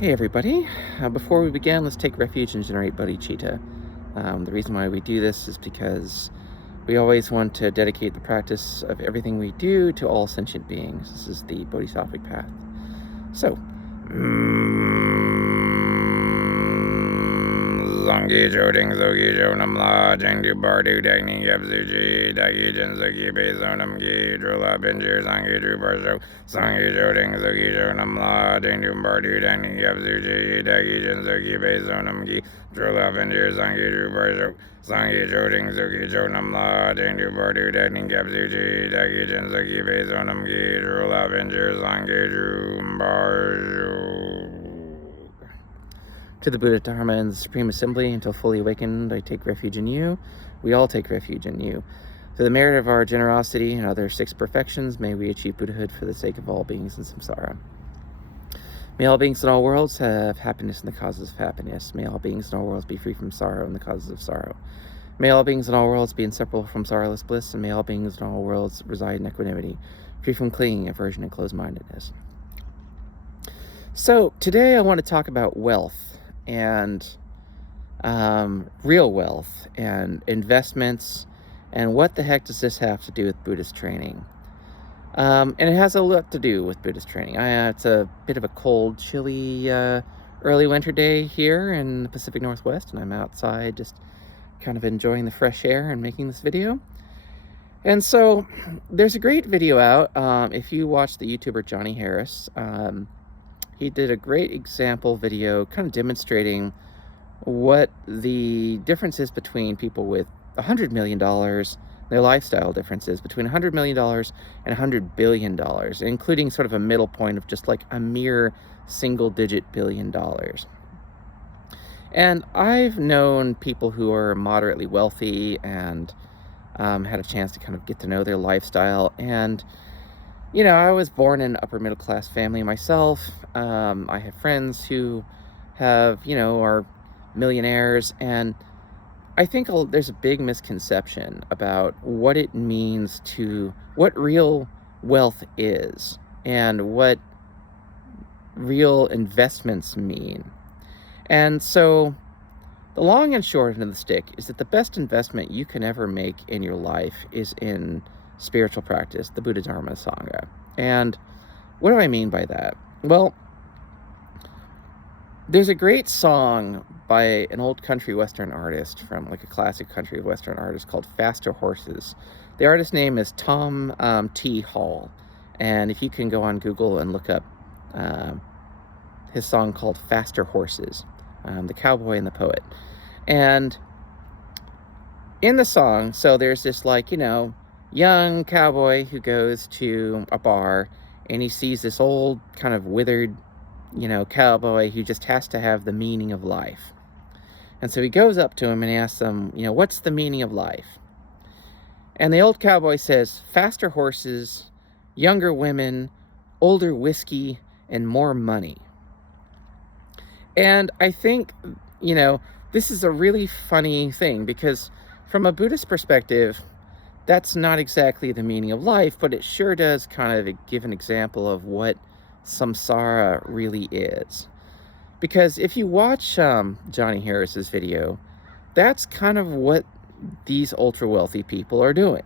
Hey everybody, before we begin, let's take refuge and generate bodhicitta. The reason why we do this is because we always want to dedicate the practice of everything we do to all sentient beings. This is the bodhisattvic path. So, Zangi Joding Zogi Jonam La Jengdu Bardu Dagni Yabzuji Dagi Jenzuki Bezonam Gi Drula Benjir Zangi Drubarsho Zangi Joding Zogi Jonam La Jengdu Bardu Dagni Yabzuji Dagi Jenzuki Bezonam Gi Drula Benjir Zangi Drubarsho Zangi Joding Zogi Jonam La Jengdu Bardu Dagni Yabzuji Dagi Jenzuki Bezonam Gi Drula Benjir Zangi Drubarsho. To the Buddha, Dharma, and the Supreme Assembly, until fully awakened, I take refuge in you. We all take refuge in you. Through the merit of our generosity and other 6 perfections, may we achieve Buddhahood for the sake of all beings in samsara. May all beings in all worlds have happiness in the causes of happiness. May all beings in all worlds be free from sorrow in the causes of sorrow. May all beings in all worlds be inseparable from sorrowless bliss, and may all beings in all worlds reside in equanimity, free from clinging, aversion, and closed-mindedness. So, today I want to talk about wealth. And real wealth and investments, and what the heck does this have to do with Buddhist training? And it has a lot to do with Buddhist training. It's a bit of a cold, chilly, early winter day here in the Pacific Northwest, and I'm outside just kind of enjoying the fresh air and making this video. And so there's a great video out. If you watch the YouTuber Johnny Harris, he did a great example video kind of demonstrating what the difference is between people with $100 million, their lifestyle differences between $100 million and $100 billion, including sort of a middle point of just like a mere single-digit $1 billion. And I've known people who are moderately wealthy and had a chance to kind of get to know their lifestyle. And you know, I was born in an upper middle class family myself. I have friends who have, are millionaires. And I think there's a big misconception about what it means what real wealth is and what real investments mean. And so the long and short end of the stick is that the best investment you can ever make in your life is in spiritual practice, the Buddha, Dharma, Sangha. And what do I mean by that? Well, there's a great song by an old country western artist from like a classic country western artist called Faster Horses. The artist's name is Tom T. Hall. And if you can go on Google and look up his song called Faster Horses, the cowboy and the poet. And in the song, so there's this like, young cowboy who goes to a bar and he sees this old kind of withered, cowboy who just has to have the meaning of life. And so he goes up to him and asks him, what's the meaning of life? And the old cowboy says, faster horses, younger women, older whiskey, and more money. And I think, this is a really funny thing because from a Buddhist perspective, that's not exactly the meaning of life, but it sure does kind of give an example of what samsara really is. Because if you watch Johnny Harris's video, that's kind of what these ultra-wealthy people are doing.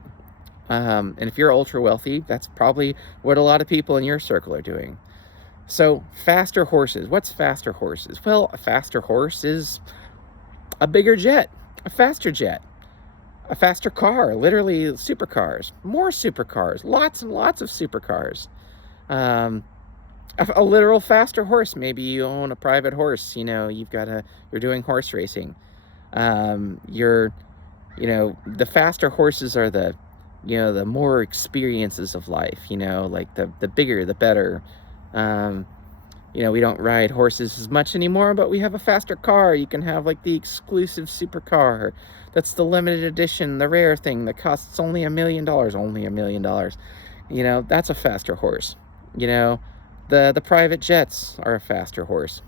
And if you're ultra-wealthy, that's probably what a lot of people in your circle are doing. So, faster horses. What's faster horses? Well, a faster horse is a bigger jet, a faster jet. A faster car, literally supercars, more supercars, lots and lots of supercars. A literal faster horse. Maybe you own a private horse, you're doing horse racing. The faster horses are the more experiences of life, like the bigger, the better. We don't ride horses as much anymore, but we have a faster car. You can have like the exclusive supercar. That's the limited edition, the rare thing that costs only $1 million, only $1 million. That's a faster horse. The private jets are a faster horse.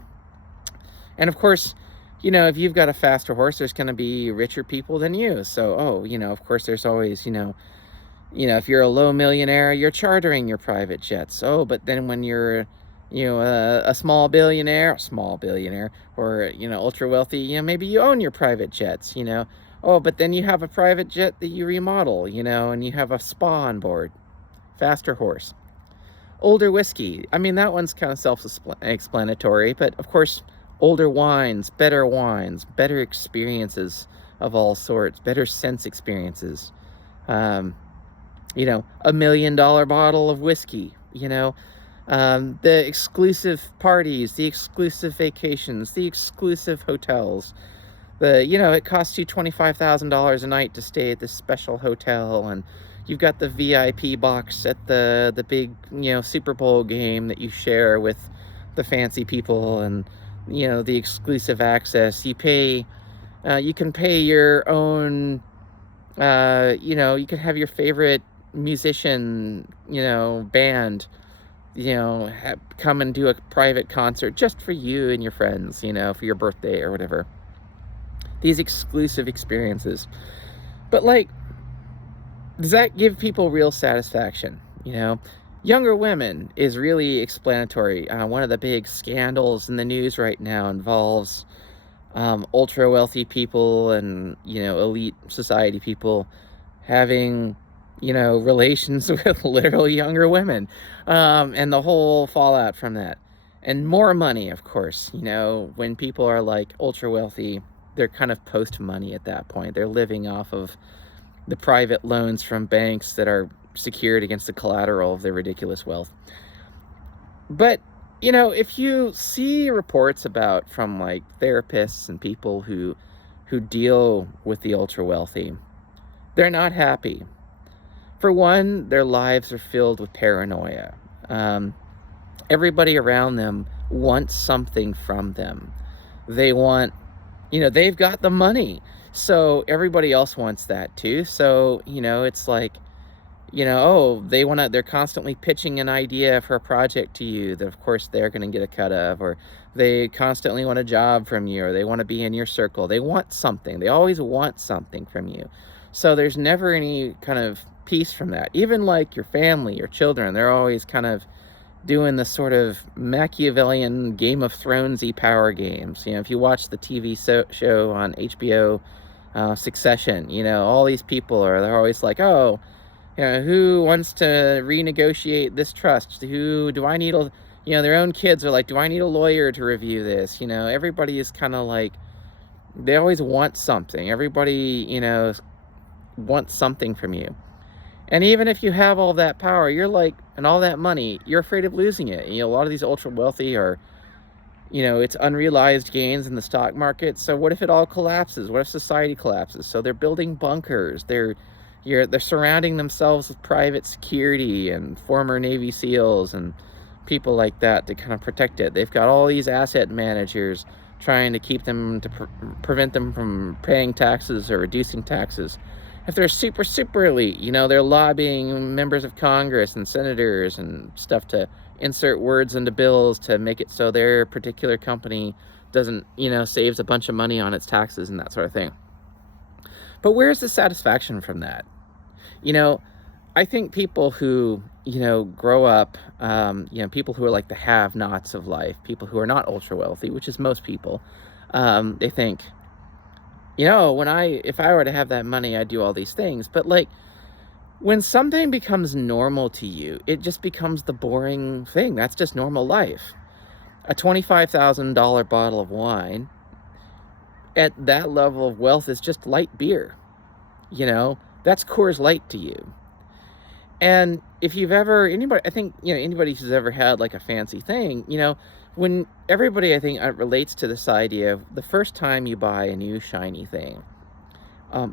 And of course, if you've got a faster horse, there's going to be richer people than you. So, of course, there's always, if you're a low millionaire, you're chartering your private jets. Oh, but then when you're a small billionaire, or, ultra wealthy, maybe you own your private jets, Oh, but then you have a private jet that you remodel, and you have a spa on board. Faster horse. Older whiskey. I mean, that one's kind of self-explanatory, but of course, older wines, better experiences of all sorts, better sense experiences. Um, $1 million bottle of whiskey, the exclusive parties, the exclusive vacations, the exclusive hotels. It costs you $25,000 a night to stay at this special hotel, and you've got the VIP box at the big, Super Bowl game that you share with the fancy people, and, the exclusive access. You can pay your own, you can have your favorite musician, band, come and do a private concert just for you and your friends, for your birthday or whatever. These exclusive experiences. But, does that give people real satisfaction? Younger women is really explanatory. One of the big scandals in the news right now involves ultra wealthy people and, elite society people having, relations with literal younger women, and the whole fallout from that. And more money, of course. When people are ultra wealthy, they're kind of post money at that point. They're living off of the private loans from banks that are secured against the collateral of their ridiculous wealth. But, if you see reports from therapists and people who deal with the ultra wealthy, they're not happy. For one, their lives are filled with paranoia. Everybody around them wants something from them. They want, they've got the money, so everybody else wants that too. So, it's they're constantly pitching an idea for a project to you that of course they're going to get a cut of, or they constantly want a job from you, or they want to be in your circle. They want something. They always want something from you. So there's never any kind of peace from that. Even your family, your children, they're always kind of doing the sort of Machiavellian Game of Thrones-y power games. If you watch the TV show on HBO, Succession, all these people they're always oh, who wants to renegotiate this trust? Who do I need their own kids are do I need a lawyer to review this? Everybody is kind of they always want something. Everybody, wants something from you. And even if you have all that power, you're and all that money, you're afraid of losing it. A lot of these ultra wealthy are, it's unrealized gains in the stock market. So what if it all collapses? What if society collapses? So they're building bunkers. They're surrounding themselves with private security and former Navy SEALs and people like that to kind of protect it. They've got all these asset managers trying to keep them, to prevent them from paying taxes or reducing taxes. If they're super elite, they're lobbying members of Congress and senators and stuff to insert words into bills to make it so their particular company doesn't, saves a bunch of money on its taxes and that sort of thing. But where's the satisfaction from that? I think people who, grow up, people who are the have-nots of life, people who are not ultra wealthy, which is most people, they think, if I were to have that money, I'd do all these things. But when something becomes normal to you, it just becomes the boring thing. That's just normal life. A $25,000 bottle of wine at that level of wealth is just light beer. That's Coors Light to you. And if you've ever, anybody who's ever had a fancy thing, when everybody, I think, relates to this idea of the first time you buy a new shiny thing,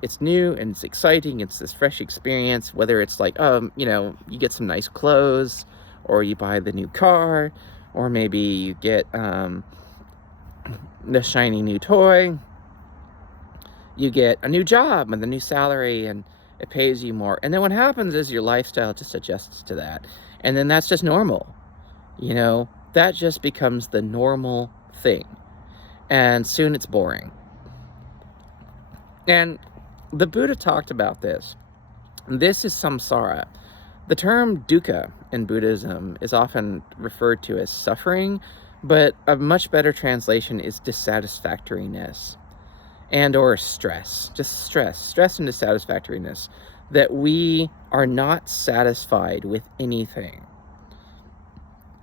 it's new and it's exciting. It's this fresh experience, whether it's you get some nice clothes, or you buy the new car, or maybe you get the shiny new toy. You get a new job and the new salary, and it pays you more. And then what happens is your lifestyle just adjusts to that. And then that's just normal. That just becomes the normal thing. And soon it's boring. And the Buddha talked about this. This is samsara. The term dukkha in Buddhism is often referred to as suffering, but a much better translation is dissatisfactoriness and or stress. Just stress and dissatisfactoriness, that we are not satisfied with anything.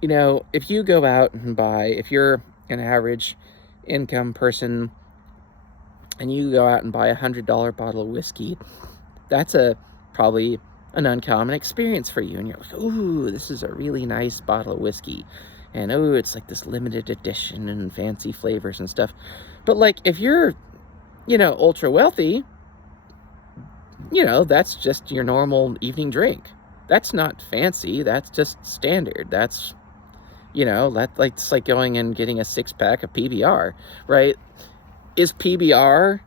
You know, if you go out and buy, if you're an average income person and you go out and buy $100 bottle of whiskey, that's probably an uncommon experience for you. And you're like, ooh, this is a really nice bottle of whiskey. And oh, it's like this limited edition and fancy flavors and stuff. But like, if you're, ultra wealthy, that's just your normal evening drink. That's not fancy. That's just standard. That's, it's like going and getting a 6-pack of PBR, right? Is PBR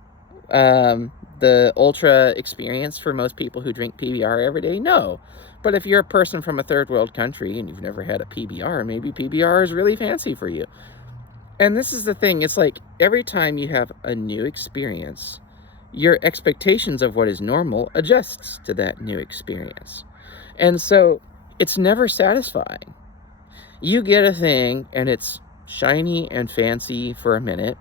the ultra experience for most people who drink PBR every day? No. But if you're a person from a third world country and you've never had a PBR, maybe PBR is really fancy for you. And this is the thing. It's like every time you have a new experience, your expectations of what is normal adjusts to that new experience. And so it's never satisfying. You get a thing and it's shiny and fancy for a minute,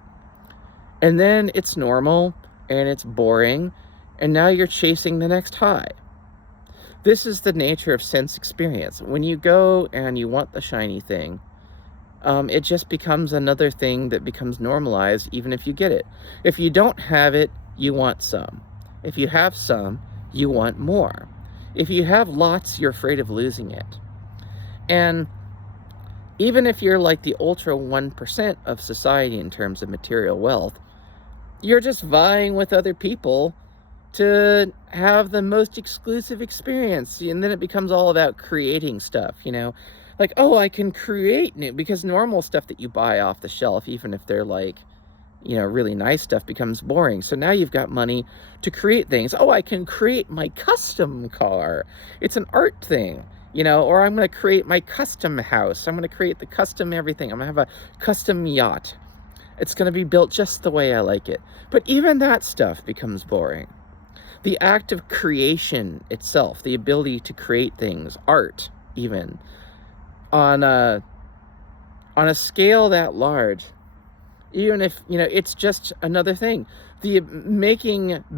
and then it's normal and it's boring, and now you're chasing the next high. This is the nature of sense experience. When you go and you want the shiny thing, it just becomes another thing that becomes normalized, even if you get it. If you don't have it, you want some. If you have some, you want more. If you have lots, you're afraid of losing it. And even if you're like the ultra 1% of society in terms of material wealth, you're just vying with other people to have the most exclusive experience. And then it becomes all about creating stuff, like, oh, I can create new, because normal stuff that you buy off the shelf, even if they're like, really nice stuff, becomes boring. So now you've got money to create things. Oh, I can create my custom car. It's an art thing, or I'm going to create my custom house. I'm going to create the custom everything. I'm going to have a custom yacht. It's going to be built just the way I like it. But even that stuff becomes boring. The act of creation itself, the ability to create things, art even, on a scale that large, even if, it's just another thing. The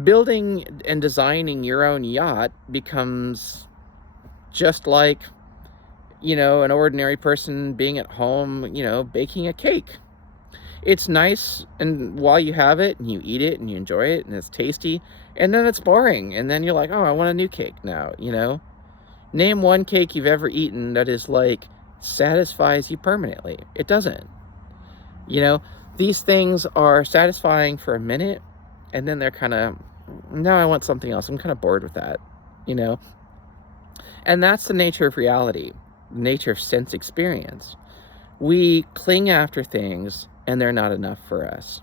building and designing your own yacht becomes just like, an ordinary person being at home, baking a cake. It's nice, and while you have it and you eat it and you enjoy it and it's tasty, and then it's boring, and then you're like, oh, I want a new cake now. Name one cake you've ever eaten that is like satisfies you permanently. It doesn't. These things are satisfying for a minute, and then they're kind of, now I want something else. I'm kind of bored with that. And that's the nature of reality, the nature of sense experience. We cling after things, and they're not enough for us.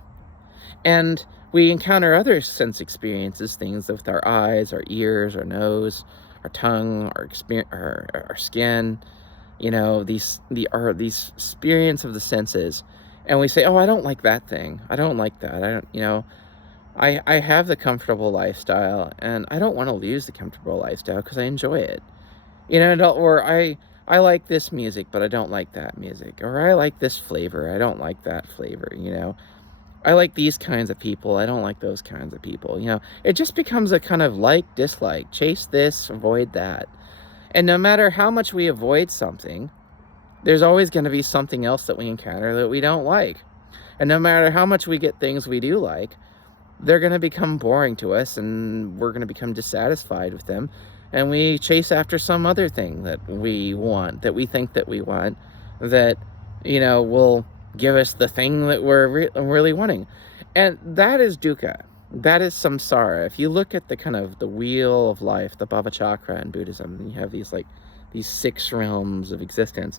And we encounter other sense experiences, things with our eyes, our ears, our nose, our tongue, our skin, these experience of the senses. And we say, oh, I don't like that thing. I don't like that. I have the comfortable lifestyle, and I don't want to lose the comfortable lifestyle because I enjoy it. Or I like this music, but I don't like that music. Or I like this flavor, I don't like that flavor, I like these kinds of people, I don't like those kinds of people, It just becomes a kind of like, dislike, chase this, avoid that. And no matter how much we avoid something, there's always going to be something else that we encounter that we don't like. And no matter how much we get things we do like, they're going to become boring to us, and we're going to become dissatisfied with them. And we chase after some other thing that we want, that we think that we want, that, will give us the thing that we're really wanting. And that is dukkha. That is samsara. If you look at the kind of the wheel of life, the Bhava Chakra in Buddhism, and you have these 6 realms of existence.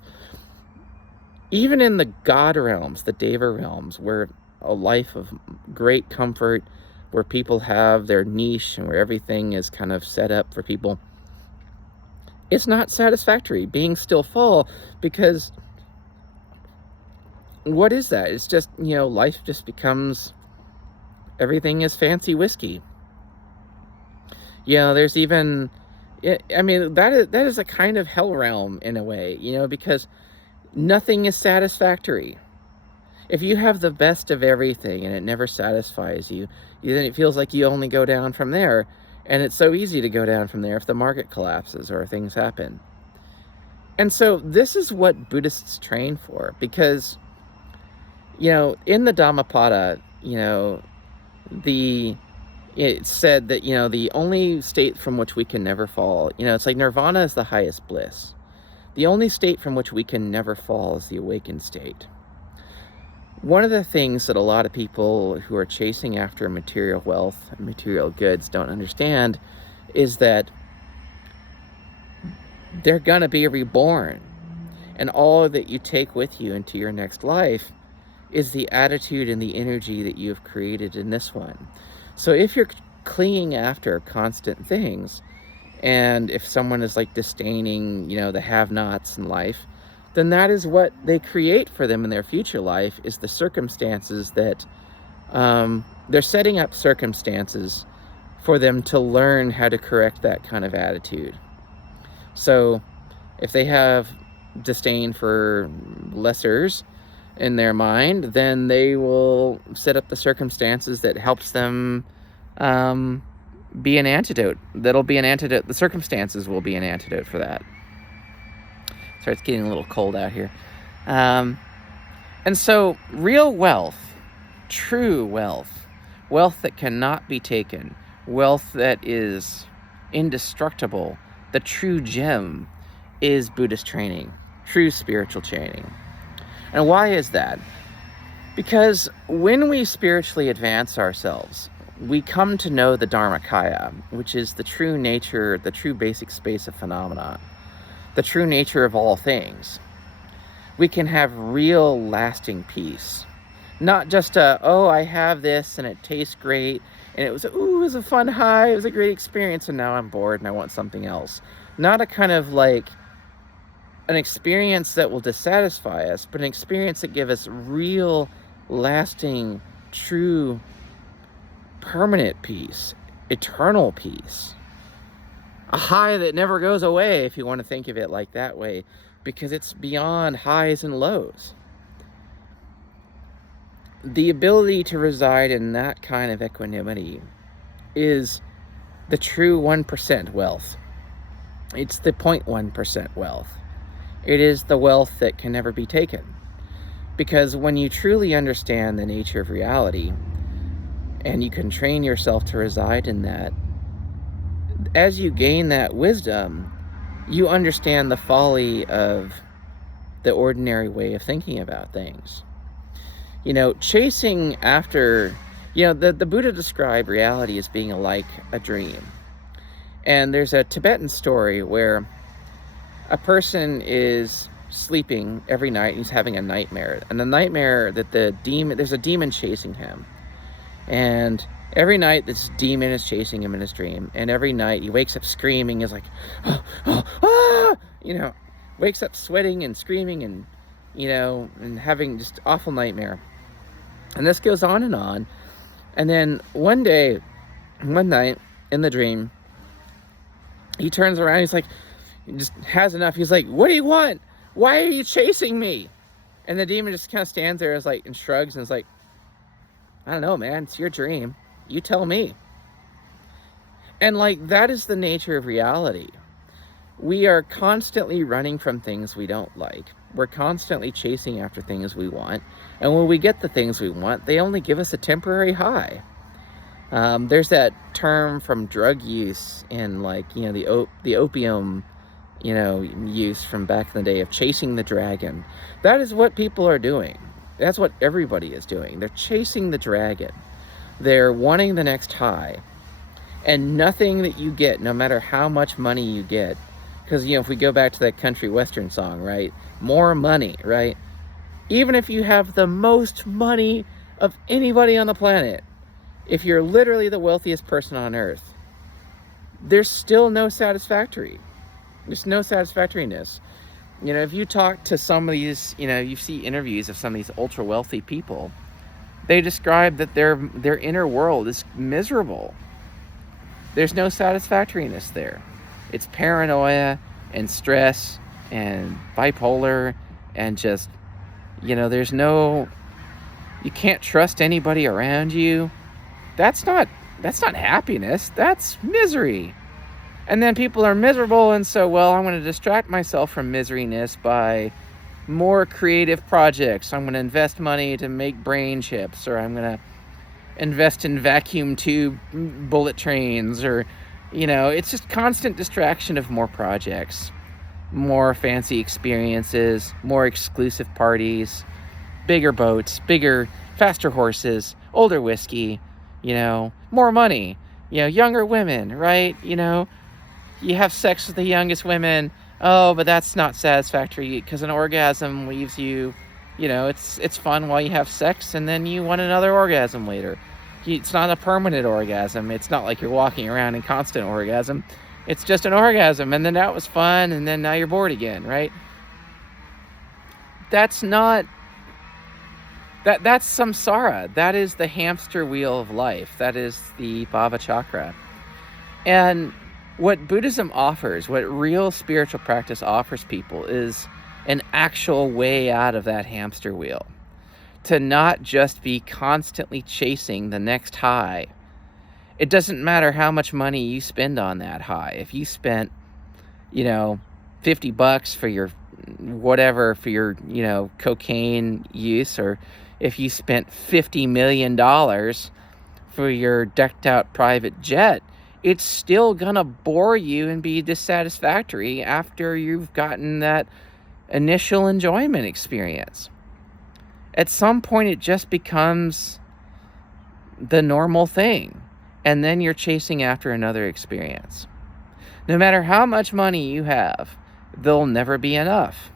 Even in the God realms, the Deva realms, where a life of great comfort, where people have their niche and where everything is kind of set up for people, it's not satisfactory being still full, because what is that? It's just, life just becomes, everything is fancy whiskey. There's even, I mean, that is a kind of hell realm in a way, because nothing is satisfactory. If you have the best of everything and it never satisfies you, then it feels like you only go down from there. And it's so easy to go down from there if the market collapses or things happen. And so this is what Buddhists train for, because, in the Dhammapada, it said that, the only state from which we can never fall, it's like nirvana is the highest bliss. The only state from which we can never fall is the awakened state. One of the things that a lot of people who are chasing after material wealth and material goods don't understand is that they're going to be reborn. And all that you take with you into your next life is the attitude and the energy that you have created in this one. So if you're clinging after constant things, and if someone is like disdaining, the have-nots in life, then that is what they create for them in their future life, is the circumstances that they're setting up circumstances for them to learn how to correct that kind of attitude. So if they have disdain for lessers in their mind, then they will set up the circumstances that helps them be an antidote. That'll be an antidote. The circumstances will be an antidote for that. Sorry, it's getting a little cold out here. And so real wealth, true wealth, wealth that cannot be taken, wealth that is indestructible, the true gem is Buddhist training, true spiritual training. And why is that? Because when we spiritually advance ourselves, we come to know the Dharmakaya, which is the true nature, the true basic space of phenomena, the true nature of all things. We can have real lasting peace. Not just I have this and it tastes great and it was a fun high, it was a great experience, and now I'm bored and I want something else. Not a kind of like an experience that will dissatisfy us, but an experience that gives us real, lasting, true, permanent peace, eternal peace. A high that never goes away, if you want to think of it like that way, because it's beyond highs and lows. The ability to reside in that kind of equanimity is the true 1% wealth. It's the 0.1% wealth. It is the wealth that can never be taken. Because when you truly understand the nature of reality, and you can train yourself to reside in that, as you gain that wisdom, you understand the folly of the ordinary way of thinking about things. Chasing after, the Buddha described reality as being like a dream. And there's a Tibetan story where a person is sleeping every night and he's having a nightmare. And the nightmare that there's a demon chasing him. And every night this demon is chasing him in his dream. And every night he wakes up screaming. He's like, wakes up sweating and screaming and, and having just awful nightmare. And this goes on. And then one night in the dream, he turns around. He's like, he just has enough. He's like, what do you want? Why are you chasing me? And the demon just kind of stands there and shrugs and is like, I don't know, man. It's your dream. You tell me. And that is the nature of reality. We are constantly running from things we don't like. We're constantly chasing after things we want. And when we get the things we want, they only give us a temporary high. There's that term from drug use and the opium, use from back in the day of chasing the dragon. That is what people are doing. That's what everybody is doing. They're chasing the dragon. They're wanting the next high. And nothing that you get, no matter how much money you get, because, if we go back to that country western song, right? More money, right? Even if you have the most money of anybody on the planet, if you're literally the wealthiest person on earth, there's still no satisfactory. There's no satisfactoriness. If you talk to some of these, you see interviews of some of these ultra wealthy people, they describe that their inner world is miserable. There's no satisfactoriness there. It's paranoia and stress and bipolar and just, you can't trust anybody around you. That's not happiness. That's misery. And then people are miserable, and so, well, I'm going to distract myself from miseryness by more creative projects. I'm going to invest money to make brain chips, or I'm going to invest in vacuum tube bullet trains, or, it's just constant distraction of more projects, more fancy experiences, more exclusive parties, bigger boats, faster horses, older whiskey, more money, younger women, right? You have sex with the youngest women. Oh, but that's not satisfactory because an orgasm leaves you, it's fun while you have sex, and then you want another orgasm later. It's not a permanent orgasm. It's not like you're walking around in constant orgasm. It's just an orgasm, and then that was fun, and then now you're bored again, right? That's not... That's samsara. That is the hamster wheel of life. That is the bhava chakra. And what Buddhism offers, what real spiritual practice offers people, is an actual way out of that hamster wheel. To not just be constantly chasing the next high. It doesn't matter how much money you spend on that high. If you spent, $50 for your whatever, for your, cocaine use, or if you spent $50 million for your decked out private jet, it's still gonna bore you and be dissatisfactory after you've gotten that initial enjoyment experience. At some point, it just becomes the normal thing, and then you're chasing after another experience. No matter how much money you have, there'll never be enough,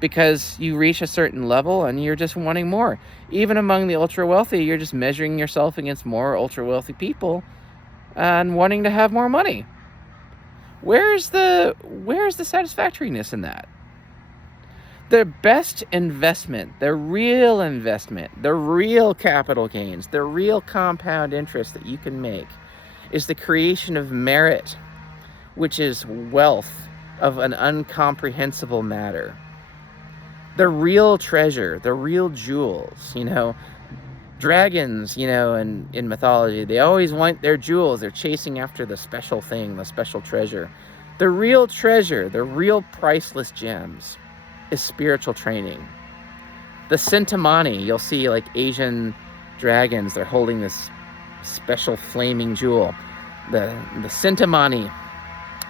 because you reach a certain level and you're just wanting more. Even among the ultra wealthy, you're just measuring yourself against more ultra wealthy people and wanting to have more money. Where's the satisfactoriness in that? The best investment, the real capital gains, the real compound interest that you can make is the creation of merit, which is wealth of an incomprehensible matter. The real treasure, the real jewels, dragons, in mythology, they always want their jewels. They're chasing after the special thing, the special treasure. The real treasure, the real priceless gems is spiritual training. The Sentamani, you'll see like Asian dragons, they're holding this special flaming jewel. The Sentamani,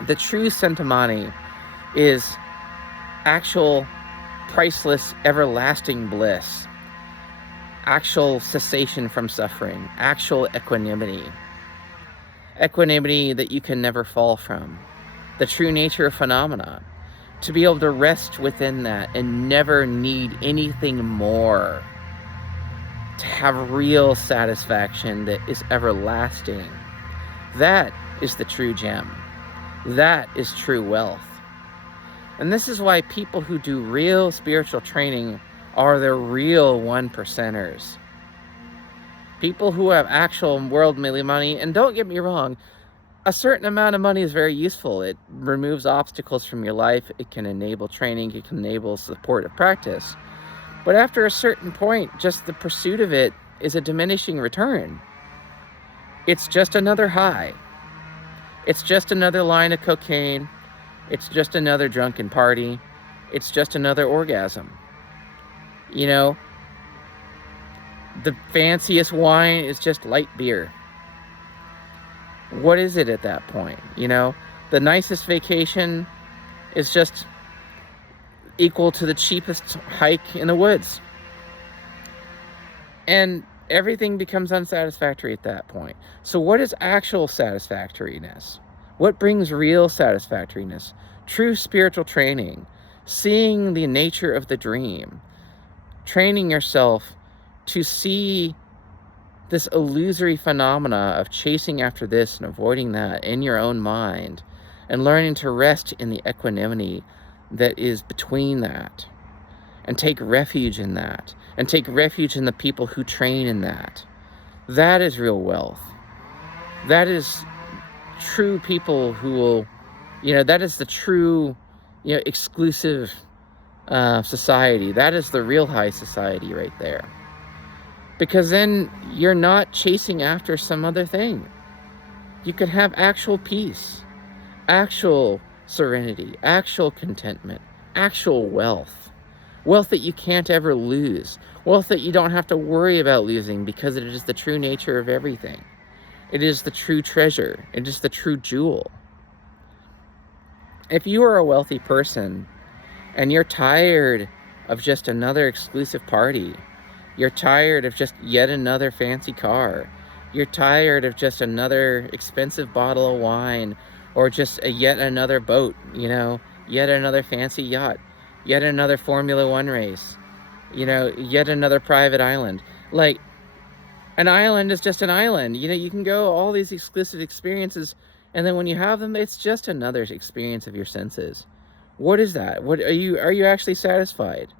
the true Sentamani, is actual priceless, everlasting bliss, actual cessation from suffering, actual equanimity that you can never fall from, the true nature of phenomena, to be able to rest within that and never need anything more, to have real satisfaction that is everlasting. That is the true gem. That is true wealth. And this is why people who do real spiritual training are the real 1%ers. People who have actual worldly money, and don't get me wrong, a certain amount of money is very useful. It removes obstacles from your life. It can enable training. It can enable supportive practice. But after a certain point, just the pursuit of it is a diminishing return. It's just another high. It's just another line of cocaine. It's just another drunken party. It's just another orgasm. The fanciest wine is just light beer. What is it at that point? The nicest vacation is just equal to the cheapest hike in the woods. And everything becomes unsatisfactory at that point. So what is actual satisfactoriness? What brings real satisfactoriness? True spiritual training, seeing the nature of the dream, training yourself to see this illusory phenomena of chasing after this and avoiding that in your own mind, and learning to rest in the equanimity that is between that, and take refuge in that, and take refuge in the people who train in that. That is real wealth. That is true people who will, that is the true, exclusive society. That is the real high society right there. Because then you're not chasing after some other thing. You can have actual peace, actual serenity, actual contentment, actual wealth. Wealth that you can't ever lose. Wealth that you don't have to worry about losing, because it is the true nature of everything. It is the true treasure. It is the true jewel. If you are a wealthy person and you're tired of just another exclusive party, you're tired of just yet another fancy car, you're tired of just another expensive bottle of wine, or just yet another boat, yet another fancy yacht, yet another Formula One race, yet another private island. Like, an island is just an island. You can go all these exclusive experiences, and then when you have them, it's just another experience of your senses. What is that? What are you actually satisfied?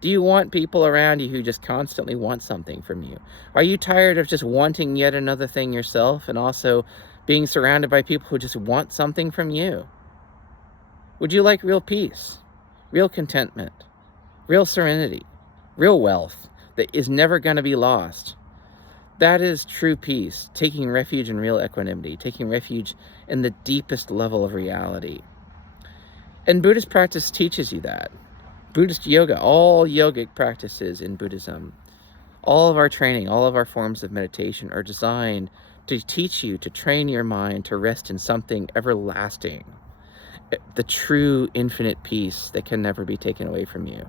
Do you want people around you who just constantly want something from you? Are you tired of just wanting yet another thing yourself, and also being surrounded by people who just want something from you? Would you like real peace, real contentment, real serenity, real wealth that is never going to be lost? That is true peace, taking refuge in real equanimity, taking refuge in the deepest level of reality. And Buddhist practice teaches you that. Buddhist yoga, all yogic practices in Buddhism, all of our training, all of our forms of meditation are designed to teach you to train your mind to rest in something everlasting, the true infinite peace that can never be taken away from you.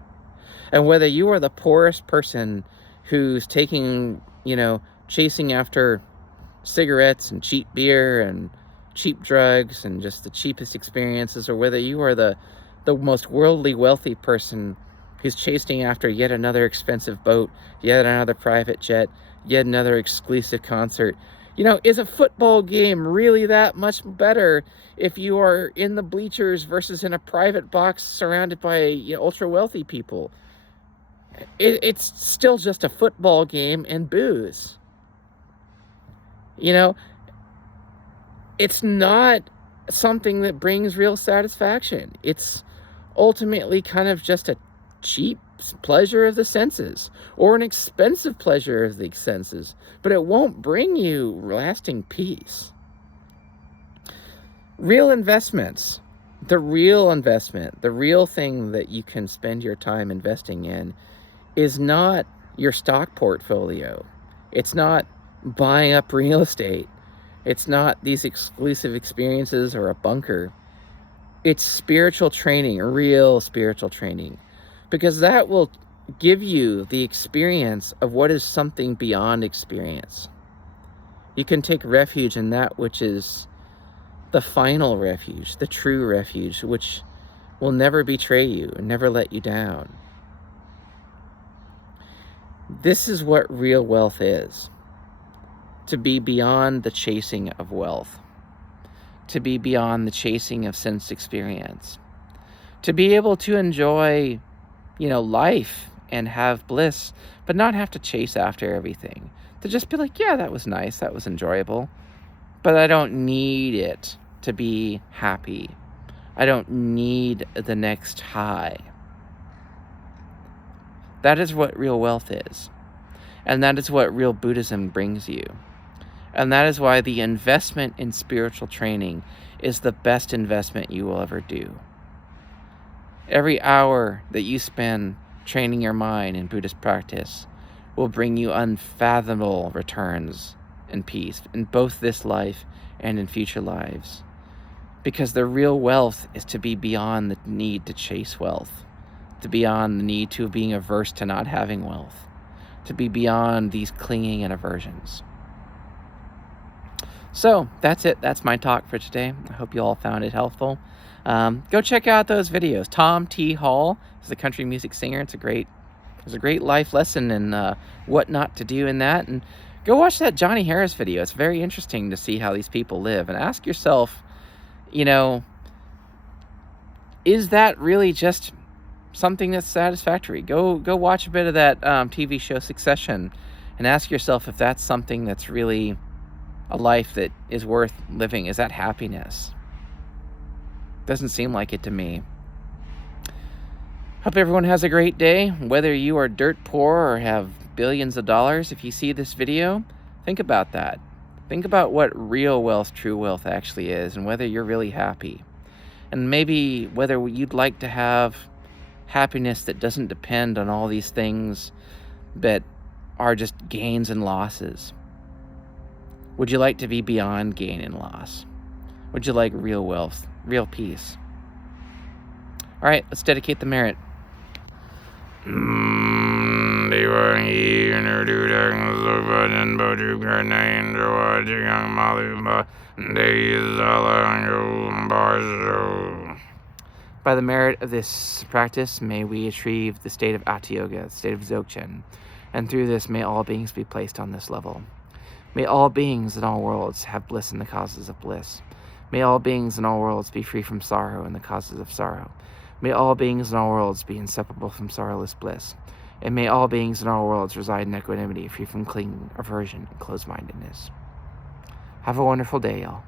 And whether you are the poorest person who's taking, chasing after cigarettes and cheap beer and cheap drugs and just the cheapest experiences, or whether you are the most worldly wealthy person who's chasing after yet another expensive boat, yet another private jet, yet another exclusive concert. Is a football game really that much better if you are in the bleachers versus in a private box surrounded by ultra wealthy people? It's still just a football game and booze. It's not something that brings real satisfaction. It's ultimately kind of just a cheap pleasure of the senses, or an expensive pleasure of the senses, but it won't bring you lasting peace. Real investments, the real investment, the real thing that you can spend your time investing in, is not your stock portfolio. It's not buying up real estate. It's not these exclusive experiences or a bunker. It's spiritual training, real spiritual training, because that will give you the experience of what is something beyond experience. You can take refuge in that which is the final refuge, the true refuge, which will never betray you and never let you down. This is what real wealth is. To be beyond the chasing of wealth. To be beyond the chasing of sense experience. To be able to enjoy, life and have bliss, but not have to chase after everything. To just be like, yeah, that was nice, that was enjoyable, but I don't need it to be happy. I don't need the next high. That is what real wealth is. And that is what real Buddhism brings you. And that is why the investment in spiritual training is the best investment you will ever do. Every hour that you spend training your mind in Buddhist practice will bring you unfathomable returns and peace in both this life and in future lives. Because the real wealth is to be beyond the need to chase wealth, to beyond the need to being averse to not having wealth, to be beyond these clinging and aversions. So that's it. That's my talk for today. I hope you all found it helpful. Go check out those videos. Tom T. Hall is a country music singer. It's a great life lesson in what not to do in that. And go watch that Johnny Harris video. It's very interesting to see how these people live. And ask yourself, is that really just something that's satisfactory? Go watch a bit of that TV show Succession and ask yourself if that's something that's really a life that is worth living? Is that happiness? Doesn't seem like it to me. Hope everyone has a great day. Whether you are dirt poor or have billions of dollars, if you see this video, think about that. Think about what real wealth, true wealth actually is, and whether you're really happy. And maybe whether you'd like to have happiness that doesn't depend on all these things that are just gains and losses. Would you like to be beyond gain and loss? Would you like real wealth, real peace? All right, let's dedicate the merit. By the merit of this practice, may we achieve the state of Ati-yoga, the state of Dzogchen, and through this may all beings be placed on this level. May all beings in all worlds have bliss in the causes of bliss. May all beings in all worlds be free from sorrow and the causes of sorrow. May all beings in all worlds be inseparable from sorrowless bliss. And may all beings in all worlds reside in equanimity, free from clinging, aversion, and closed-mindedness. Have a wonderful day, y'all.